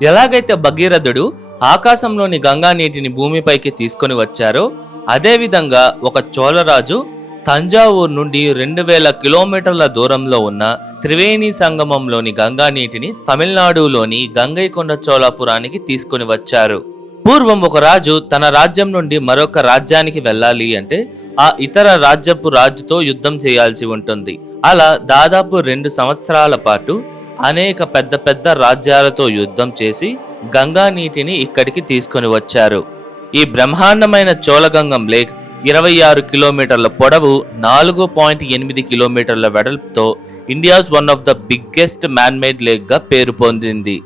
ఎలాగైతే భగీరథుడు ఆకాశంలోని గంగా నీటిని భూమిపైకి తీసుకొని వచ్చారో అదేవిధంగా ఒక చోళరాజు తంజావూరు నుండి రెండు వేల కిలోమీటర్ల దూరంలో ఉన్న త్రివేణి సంగమంలోని గంగా నీటిని తమిళనాడులోని గంగైకొండ చోళాపురానికి తీసుకుని వచ్చారు. పూర్వం ఒక రాజు తన రాజ్యం నుండి మరొక రాజ్యానికి వెళ్ళాలి అంటే ఆ ఇతర రాజ్యపు రాజుతో యుద్ధం చేయాల్సి ఉంటుంది. అలా దాదాపు రెండు సంవత్సరాల పాటు అనేక పెద్ద పెద్ద రాజ్యాలతో యుద్ధం చేసి గంగా నీటిని ఇక్కడికి తీసుకొని వచ్చారు. ఈ బ్రహ్మాండమైన చోళగంగం లేక్ ఇరవై ఆరు కిలోమీటర్ల పొడవు నాలుగు పాయింట్ ఎనిమిది కిలోమీటర్ల వెడల్పుతో India's one of the biggest manmade లేక్గా పేరు పొందింది.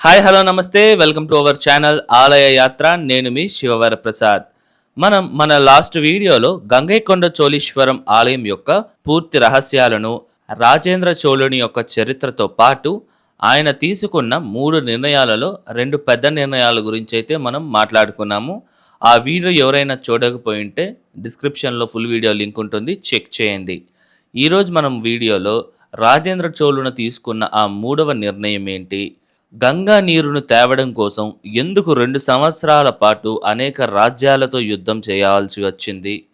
హాయ్ హలో నమస్తే. Welcome to our channel Alaya Yatra. నేను మీ శివవర ప్రసాద్ మనం మన లాస్ట్ వీడియోలో గంగైకొండ చోళీశ్వరం ఆలయం యొక్క పూర్తి రహస్యాలను రాజేంద్ర చోళుని యొక్క చరిత్రతో పాటు ఆయన తీసుకున్న మూడు నిర్ణయాలలో రెండు పెద్ద నిర్ణయాల గురించి అయితే మనం మాట్లాడుకున్నాము. ఆ వీడియో ఎవరైనా చూడకపోయి ఉంటే డిస్క్రిప్షన్లో ఫుల్ వీడియో లింక్ ఉంటుంది చెక్ చేయండి. ఈరోజు మనం వీడియోలో రాజేంద్ర చోళును తీసుకున్న ఆ మూడవ నిర్ణయం ఏంటి? గంగా నీరును తేవడం కోసం ఎందుకు రెండు సంవత్సరాల పాటు అనేక రాజ్యాలతో యుద్ధం చేయాల్సి వచ్చింది?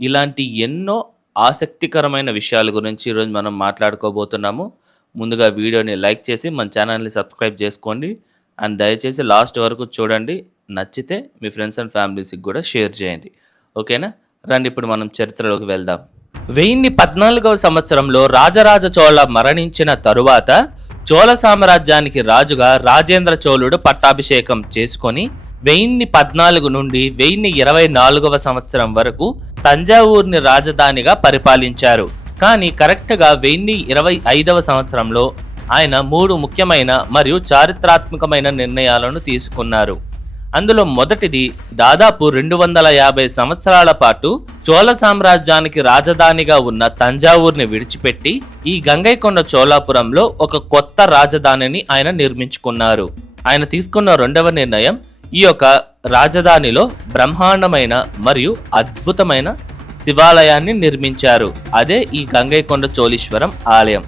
ఇలాంటి ఎన్నో ఆసక్తికరమైన విషయాల గురించి ఈరోజు మనం మాట్లాడుకోబోతున్నాము. ముందుగా వీడియోని లైక్ చేసి మన ఛానల్ని సబ్స్క్రైబ్ చేసుకోండి. అండ్ దయచేసి లాస్ట్ వరకు చూడండి. నచ్చితే మీ ఫ్రెండ్స్ అండ్ ఫ్యామిలీస్కి కూడా షేర్ చేయండి. ఓకేనా? రండి ఇప్పుడు మనం చరిత్రలోకి వెళ్దాం. వెయ్యిన్ని పద్నాలుగవ సంవత్సరంలో రాజరాజ చోళ మరణించిన తరువాత చోళ సామ్రాజ్యానికి రాజుగా రాజేంద్ర చోళుడు పట్టాభిషేకం చేసుకొని వెయ్యిన్ని పద్నాలుగు నుండి వెయ్యిన్ని ఇరవై నాలుగవ సంవత్సరం వరకు తంజావూరుని రాజధానిగా పరిపాలించారు. కానీ కరెక్ట్గా వెయ్యిన్ని ఇరవై ఐదవ సంవత్సరంలో ఆయన మూడు ముఖ్యమైన మరియు చారిత్రాత్మకమైన నిర్ణయాలను తీసుకున్నారు. అందులో మొదటిది దాదాపు రెండు వందల యాభై సంవత్సరాల పాటు చోళ సామ్రాజ్యానికి రాజధానిగా ఉన్న తంజావూర్ని విడిచిపెట్టి ఈ గంగైకొండ చోళాపురంలో ఒక కొత్త రాజధానిని ఆయన నిర్మించుకున్నారు. ఆయన తీసుకున్న రెండవ నిర్ణయం ఈ యొక్క రాజధానిలో బ్రహ్మాండమైన మరియు అద్భుతమైన శివాలయాన్ని నిర్మించారు. అదే ఈ గంగైకొండ చోళీశ్వరం ఆలయం.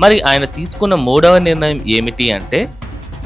మరి ఆయన తీసుకున్న మూడవ నిర్ణయం ఏమిటి అంటే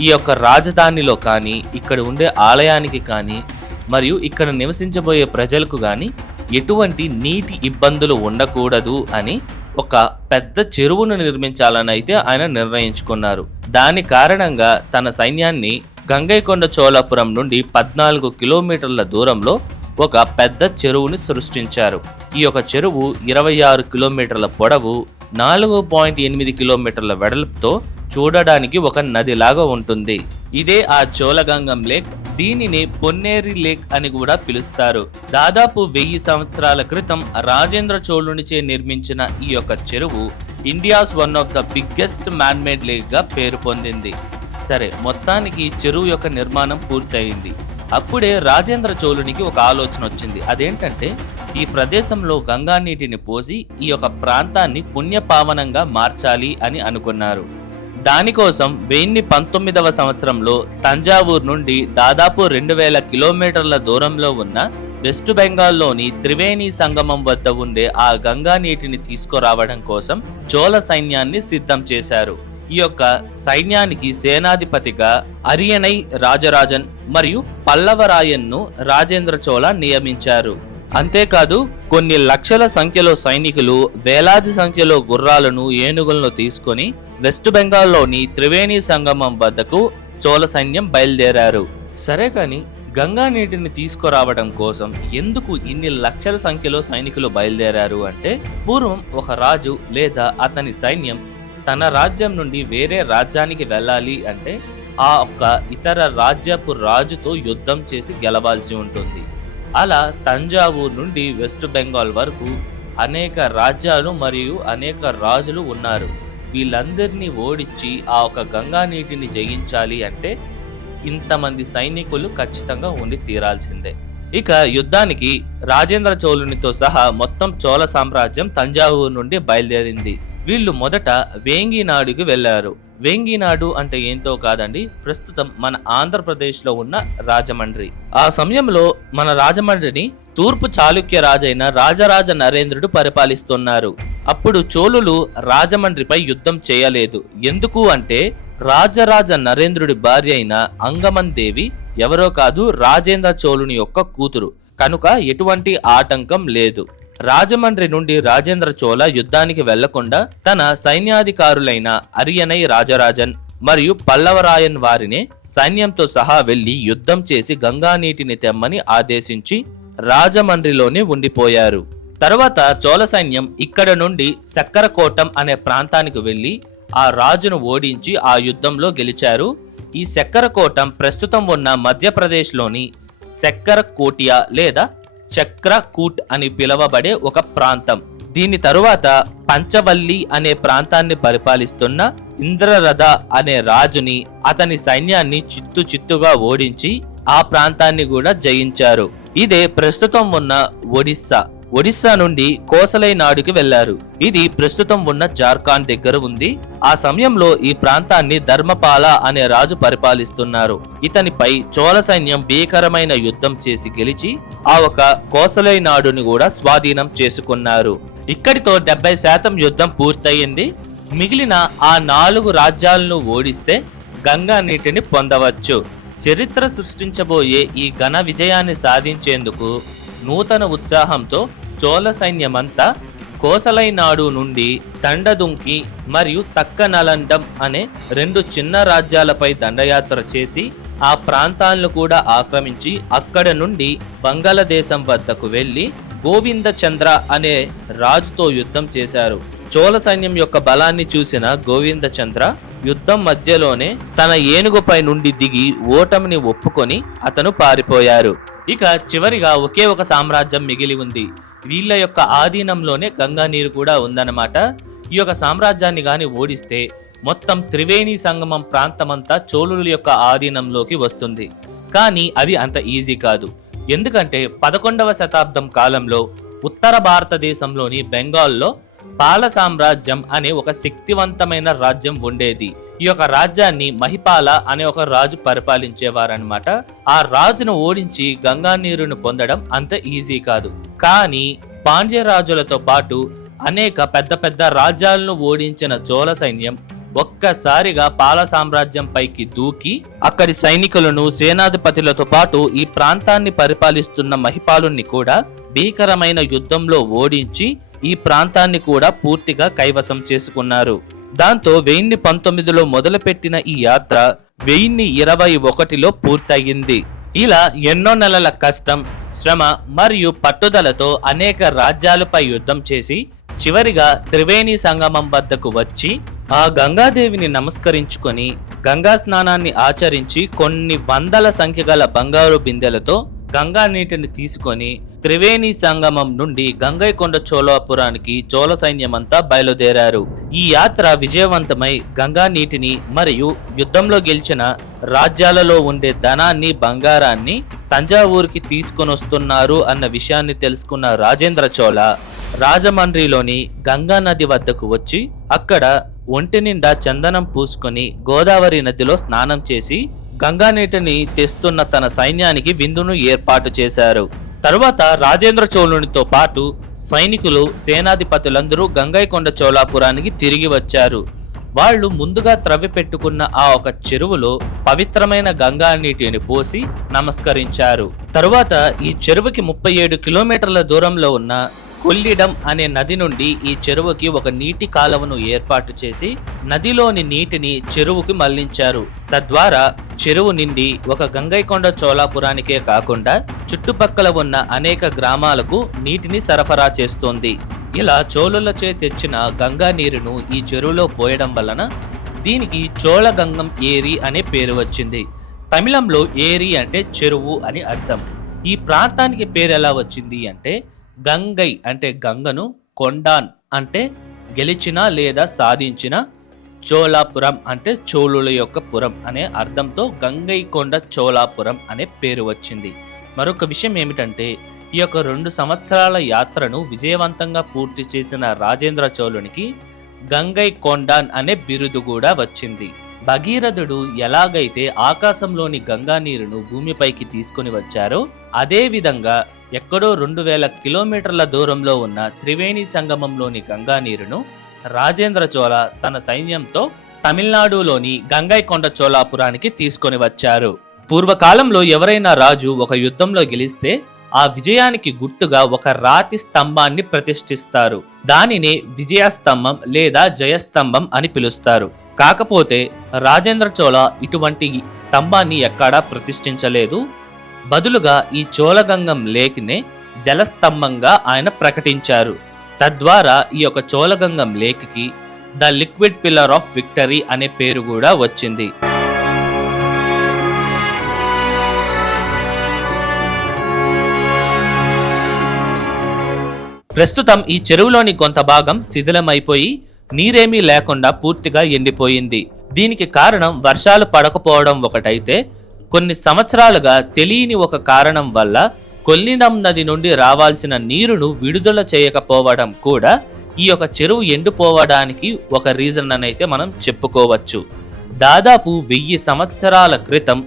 ఈ యొక్క రాజధానిలో కానీ ఇక్కడ ఉండే ఆలయానికి కానీ మరియు ఇక్కడ నివసించబోయే ప్రజలకు కానీ ఎటువంటి నీటి ఇబ్బందులు ఉండకూడదు అని ఒక పెద్ద చెరువును నిర్మించాలని అయితే ఆయన నిర్ణయించుకున్నారు. దాని కారణంగా తన సైన్యాన్ని గంగైకొండ చోళాపురం నుండి పద్నాలుగు కిలోమీటర్ల దూరంలో ఒక పెద్ద చెరువుని సృష్టించారు. ఈ యొక్క చెరువు ఇరవై ఆరు కిలోమీటర్ల పొడవు నాలుగు పాయింట్ ఎనిమిది కిలోమీటర్ల వెడల్పుతో చూడడానికి ఒక నదిలాగా ఉంటుంది. ఇదే ఆ చోళగంగం లేక్. దీనిని పొన్నేరి లేక్ అని కూడా పిలుస్తారు. దాదాపు వెయ్యి సంవత్సరాల క్రితం రాజేంద్ర చోళునిచే నిర్మించిన ఈ యొక్క చెరువు India's one of the biggest manmade లేక్గా లేక్గా పేరు పొందింది. సరే మొత్తానికి చెరువు యొక్క నిర్మాణం పూర్తయింది. అప్పుడే రాజేంద్ర చోళునికి ఒక ఆలోచన వచ్చింది. అదేంటంటే ఈ ప్రదేశంలో గంగా నీటిని పోసి ఈ యొక్క ప్రాంతాన్ని పుణ్యపావనంగా మార్చాలి అని అనుకున్నారు. దానికోసం వెయ్యి పంతొమ్మిదవ సంవత్సరంలో తంజావూరు నుండి దాదాపు రెండు వేల కిలోమీటర్ల దూరంలో ఉన్న వెస్ట్ బెంగాల్లోని త్రివేణి సంగమం వద్ద ఉండే ఆ గంగా నీటిని తీసుకురావడం కోసం చోళ సైన్యాన్ని సిద్ధం చేశారు. ఈ యొక్క సైన్యానికి సేనాధిపతిగా అరియనై రాజరాజన్ మరియు పల్లవరాయన్ను రాజేంద్ర చోళ నియమించారు. అంతేకాదు కొన్ని లక్షల సంఖ్యలో సైనికులు వేలాది సంఖ్యలో గుర్రాలను ఏనుగులను తీసుకొని వెస్ట్ బెంగాల్లోని త్రివేణి సంగమం వద్దకు చోళ సైన్యం బయలుదేరారు. సరే కానీ గంగా నీటిని తీసుకురావడం కోసం ఎందుకు ఇన్ని లక్షల సంఖ్యలో సైనికులు బయలుదేరారు అంటే పూర్వం ఒక రాజు లేదా అతని సైన్యం తన రాజ్యం నుండి వేరే రాజ్యానికి వెళ్ళాలి అంటే ఆ ఒక్క ఇతర రాజ్యపు రాజుతో యుద్ధం చేసి గెలవాల్సి ఉంటుంది. అలా తంజావూరు నుండి వెస్ట్ బెంగాల్ వరకు అనేక రాజ్యాలు మరియు అనేక రాజులు ఉన్నారు. వీళ్ళందరినీ ఓడించి ఆ ఒక గంగా నీటిని జయించాలి అంటే ఇంతమంది సైనికులు ఖచ్చితంగా ఉండి తీరాల్సిందే. ఇక యుద్ధానికి రాజేంద్ర చోళునితో సహా మొత్తం చోళ సామ్రాజ్యం తంజావూరు నుండి బయలుదేరింది. వీళ్ళు మొదట వేంగినాడుకి వెళ్ళారు వేంగినాడు అంటే ఏంతో కాదండి ప్రస్తుతం మన ఆంధ్రప్రదేశ్లో ఉన్న రాజమండ్రి. ఆ సమయంలో మన రాజమండ్రిని తూర్పు చాళుక్య రాజైన రాజరాజ నరేంద్రుడు పరిపాలిస్తున్నారు. అప్పుడు చోళులు రాజమండ్రిపై యుద్ధం చేయలేదు. ఎందుకు అంటే రాజరాజ నరేంద్రుడి భార్య అయిన అంగమన్ దేవి ఎవరో కాదు రాజేంద్ర చోళుని యొక్క కూతురు. కనుక ఎటువంటి ఆటంకం లేదు. రాజమండ్రి నుండి రాజేంద్ర చోళ యుద్ధానికి వెళ్ళకుండా తన సైన్యాధికారులైన అరియనై రాజరాజన్ మరియు పల్లవరాయన్ వారిని సైన్యంతో సహా వెళ్ళి యుద్ధం చేసి గంగా నీటిని తెమ్మని ఆదేశించి రాజమండ్రిలోనే ఉండిపోయారు. తర్వాత చోళ సైన్యం ఇక్కడ నుండి శక్కరకోటం అనే ప్రాంతానికి వెళ్ళి ఆ రాజును ఓడించి ఆ యుద్ధంలో గెలిచారు. ఈ శక్కరకోటం ప్రస్తుతం ఉన్న మధ్యప్రదేశ్లోని శక్కర కోటియా లేదా చక్రకూట్ అని పిలువబడే ఒక ప్రాంతం. దీని తరువాత పంచవల్లి అనే ప్రాంతాన్ని పరిపాలిస్తున్న ఇంద్రరథ అనే రాజుని అతని సైన్యాన్ని చిత్తు చిత్తుగా ఓడించి ఆ ప్రాంతాన్ని కూడా జయించారు. ఇదే ప్రస్తుతం ఉన్న ఒడిస్సా. ఒడిస్సా నుండి కోసలై నాడుకి వెళ్ళారు ఇది ప్రస్తుతం ఉన్న జార్ఖండ్ దగ్గర ఉంది. ఆ సమయంలో ఈ ప్రాంతాన్ని ధర్మపాల అనే రాజు పరిపాలిస్తున్నారు. ఇతనిపై చోళ సైన్యం భీకరమైన యుద్ధం చేసి గెలిచి ఆ ఒక కోసలై నాడుని కూడా స్వాధీనం చేసుకున్నారు. ఇక్కడితో డెబ్బై శాతం యుద్ధం పూర్తయింది. మిగిలిన ఆ నాలుగు రాజ్యాలను ఓడిస్తే గంగా నీటిని పొందవచ్చు. చరిత్ర సృష్టించబోయే ఈ ఘన విజయాన్ని సాధించేందుకు నూతన ఉత్సాహంతో చోళ సైన్యమంతా కోసలైనాడు నుండి తండదుంకి మరియు తక్కనలండం అనే రెండు చిన్న రాజ్యాలపై దండయాత్ర చేసి ఆ ప్రాంతాలను కూడా ఆక్రమించి అక్కడ నుండి బంగాళదేశం వద్దకు వెళ్ళి గోవిందచంద్ర అనే రాజుతో యుద్ధం చేశారు. చోళ సైన్యం యొక్క బలాన్ని చూసిన గోవిందచంద్ర యుద్ధం మధ్యలోనే తన ఏనుగుపై నుండి దిగి ఓటమిని ఒప్పుకొని అతను పారిపోయారు. ఇక చివరిగా ఒకే ఒక సామ్రాజ్యం మిగిలి ఉంది. వీళ్ళ యొక్క ఆధీనంలోనే గంగా నీరు కూడా ఉందన్నమాట. ఈ యొక్క సామ్రాజ్యాన్ని కానీ ఓడిస్తే మొత్తం త్రివేణి సంగమం ప్రాంతమంతా చోళుల యొక్క ఆధీనంలోకి వస్తుంది. కానీ అది అంత ఈజీ కాదు. ఎందుకంటే పదకొండవ శతాబ్దం కాలంలో ఉత్తర భారతదేశంలోని బెంగాల్లో పాల సామ్రాజ్యం అనే ఒక శక్తివంతమైన రాజ్యం ఉండేది. ఈ యొక్క రాజ్యాన్ని మహిపాల అనే ఒక రాజు పరిపాలించేవారనమాట ఆ రాజును ఓడించి గంగా నీరును పొందడం అంత ఈజీ కాదు. కానీ పాండ్య రాజులతో పాటు అనేక పెద్ద పెద్ద రాజ్యాలను ఓడించిన చోళ సైన్యం ఒక్కసారిగా పాల సామ్రాజ్యం పైకి దూకి అక్కడి సైనికులను సేనాధిపతులతో పాటు ఈ ప్రాంతాన్ని పరిపాలిస్తున్న మహిపాలుని కూడా భీకరమైన యుద్ధంలో ఓడించి ఈ ప్రాంతాన్ని కూడా పూర్తిగా కైవసం చేసుకున్నారు. దాంతో వెయ్యిన్ని పంతొమ్మిదిలో మొదలుపెట్టిన ఈ యాత్ర వెయ్యిన్ని ఇరవై ఒకటిలో పూర్తయింది. ఇలా ఎన్నో నెలల కష్టం శ్రమ మరియు పట్టుదలతో అనేక రాజ్యాలపై యుద్ధం చేసి చివరిగా త్రివేణి సంగమం వద్దకు వచ్చి ఆ గంగాదేవిని నమస్కరించుకొని గంగా స్నానాన్ని ఆచరించి కొన్ని వందల సంఖ్య గల బంగారు బిందెలతో గంగా నీటిని తీసుకొని త్రివేణి సంగమం నుండి గంగైకొండ చోళాపురానికి చోళ సైన్యమంతా బయలుదేరారు. ఈ యాత్ర విజయవంతమై గంగా నీటిని మరియు యుద్ధంలో గెలిచిన రాజ్యాలలో ఉండే ధనాన్ని బంగారాన్ని తంజావూరుకి తీసుకొనొస్తున్నారు అన్న విషయాన్ని తెలుసుకున్న రాజేంద్ర చోళ రాజమండ్రిలోని గంగా నది వద్దకు వచ్చి అక్కడ ఒంటి నిండా చందనం పూసుకొని గోదావరి నదిలో స్నానం చేసి గంగా నీటిని తెస్తున్న తన సైన్యానికి విందును ఏర్పాటు చేశారు. తరువాత రాజేంద్ర చోళునితో పాటు సైనికులు సేనాధిపతులందరూ గంగైకొండ చోళాపురానికి తిరిగి వచ్చారు. వాళ్ళు ముందుగా త్రవ్వి పెట్టుకున్న ఆ ఒక చెరువులో పవిత్రమైన గంగా నీటిని పోసి నమస్కరించారు. తరువాత ఈ చెరువుకి ముప్పై ఏడు కిలోమీటర్ల దూరంలో ఉన్న కొల్లిడం అనే నది నుండి ఈ చెరువుకి ఒక నీటి కాలువను ఏర్పాటు చేసి నదిలోని నీటిని చెరువుకి మళ్ళించారు. తద్వారా చెరువు నిండి ఒక గంగైకొండ చోళాపురానికే కాకుండా చుట్టుపక్కల ఉన్న అనేక గ్రామాలకు నీటిని సరఫరా చేస్తోంది. ఇలా చోళులచే తెచ్చిన గంగా నీరును ఈ చెరువులో పోయడం వలన దీనికి చోళగంగం ఏరి అనే పేరు వచ్చింది. తమిళంలో ఏరి అంటే చెరువు అని అర్థం. ఈ ప్రాంతానికి పేరు ఎలా వచ్చింది అంటే గంగై అంటే గంగను కొండాన్ అంటే గెలిచిన లేదా సాధించిన చోళాపురం అంటే చోళుల యొక్క పురం అనే అర్థంతో గంగైకొండ చోళాపురం అనే పేరు వచ్చింది. మరొక విషయం ఏమిటంటే ఈ యొక్క రెండు సంవత్సరాల యాత్రను విజయవంతంగా పూర్తి చేసిన రాజేంద్ర చోళునికి గంగై కొండాన్ అనే బిరుదు కూడా వచ్చింది. భగీరథుడు ఎలాగైతే ఆకాశంలోని గంగా నీరును భూమిపైకి తీసుకుని వచ్చారో అదే విధంగా ఎక్కడో రెండు వేల కిలోమీటర్ల దూరంలో ఉన్న త్రివేణి సంగమంలోని గంగా నీరును రాజేంద్ర చోళ తన సైన్యంతో తమిళనాడులోని గంగైకొండ చోళాపురానికి తీసుకొని వచ్చారు. పూర్వకాలంలో ఎవరైనా రాజు ఒక యుద్ధంలో గెలిస్తే ఆ విజయానికి గుర్తుగా ఒక రాతి స్తంభాన్ని ప్రతిష్ఠిస్తారు. దానిని విజయస్తంభం లేదా జయస్తంభం అని పిలుస్తారు. కాకపోతే రాజేంద్ర చోళ ఇటువంటి స్తంభాన్ని ఎక్కడా ప్రతిష్ఠించలేదు. బదులుగా ఈ చోళగంగం లేక్నే జలస్తంభంగా ఆయన ప్రకటించారు. తద్వారా ఈ యొక్క Cholagangam లేక్కి the liquid pillar of victory అనే పేరు కూడా వచ్చింది. ప్రస్తుతం ఈ చెరువులోని కొంత భాగం శిథిలమైపోయి నీరేమీ లేకుండా పూర్తిగా ఎండిపోయింది. దీనికి కారణం వర్షాలు పడకపోవడం ఒకటైతే కొన్ని సంవత్సరాలుగా తెలియని ఒక కారణం వల్ల కొల్లినం నది నుండి రావాల్సిన నీరును విడుదల చేయకపోవడం కూడా ఈ యొక్క చెరువు ఎండిపోవడానికి ఒక రీజన్ అని అయితే మనం చెప్పుకోవచ్చు. దాదాపు వెయ్యి సంవత్సరాల క్రితం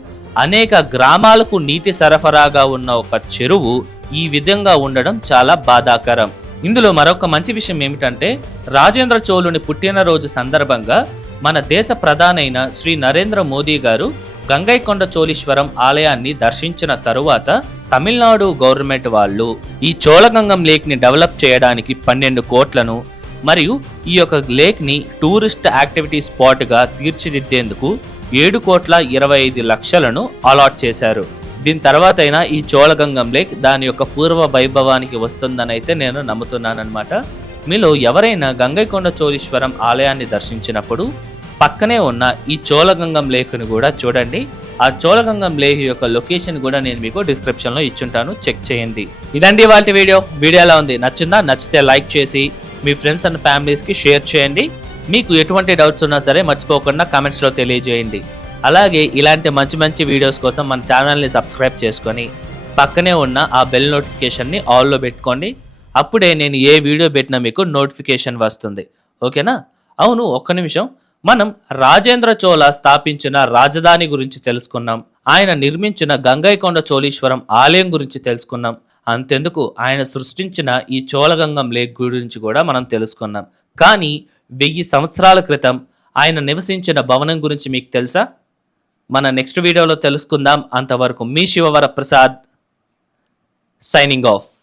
అనేక గ్రామాలకు నీటి సరఫరాగా ఉన్న ఒక చెరువు ఈ విధంగా ఉండడం చాలా బాధాకరం. ఇందులో మరొక మంచి విషయం ఏమిటంటే రాజేంద్ర చోళుని పుట్టినరోజు సందర్భంగా మన దేశ ప్రధానైన శ్రీ నరేంద్ర మోదీ గారు గంగైకొండ చోళీశ్వరం ఆలయాన్ని దర్శించిన తరువాత తమిళనాడు గవర్నమెంట్ వాళ్ళు ఈ చోళగంగం లేక్ని డెవలప్ చేయడానికి పన్నెండు కోట్లను మరియు ఈ యొక్క లేక్ని టూరిస్ట్ యాక్టివిటీ స్పాట్గా తీర్చిదిద్దేందుకు ఏడు కోట్ల ఇరవై ఐదు లక్షలను అలాట్ చేశారు. దీని తర్వాత అయినా ఈ చోళగంగం లేక్ దాని యొక్క పూర్వ వైభవానికి వస్తుందని అయితే నేను నమ్ముతున్నానమాట మీలో ఎవరైనా గంగైకొండ చోళీశ్వరం ఆలయాన్ని దర్శించినప్పుడు పక్కనే ఉన్న ఈ చోళగంగం లేక్ను కూడా చూడండి. ఆ చోళగంగం లేక్ యొక్క లొకేషన్ కూడా నేను మీకు డిస్క్రిప్షన్లో ఇచ్చుంటాను. చెక్ చేయండి. ఇదండి వాళ్ళ వీడియో. వీడియో ఎలా ఉంది? నచ్చిందా? నచ్చితే లైక్ చేసి మీ ఫ్రెండ్స్ అండ్ ఫ్యామిలీస్కి షేర్ చేయండి. మీకు ఎటువంటి డౌట్స్ ఉన్నా సరే మర్చిపోకుండా కామెంట్స్లో తెలియజేయండి. అలాగే ఇలాంటి మంచి మంచి వీడియోస్ కోసం మన ఛానల్ని సబ్స్క్రైబ్ చేసుకొని పక్కనే ఉన్న ఆ బెల్ నోటిఫికేషన్ని ఆల్లో పెట్టుకోండి. అప్పుడే నేను ఏ వీడియో పెట్టినా మీకు నోటిఫికేషన్ వస్తుంది. ఓకేనా? అవును ఒక్క నిమిషం. మనం రాజేంద్ర చోళ స్థాపించిన రాజధాని గురించి తెలుసుకున్నాం. ఆయన నిర్మించిన గంగైకొండ చోళీశ్వరం ఆలయం గురించి తెలుసుకున్నాం. అంతెందుకు ఆయన సృష్టించిన ఈ చోళగంగం లేక్ గురించి కూడా మనం తెలుసుకున్నాం. కానీ వెయ్యి సంవత్సరాల క్రితం ఆయన నివసించిన భవనం గురించి మీకు తెలుసా? మన నెక్స్ట్ వీడియోలో తెలుసుకుందాం. అంతవరకు మీ శివవర ప్రసాద్ సైనింగ్ ఆఫ్.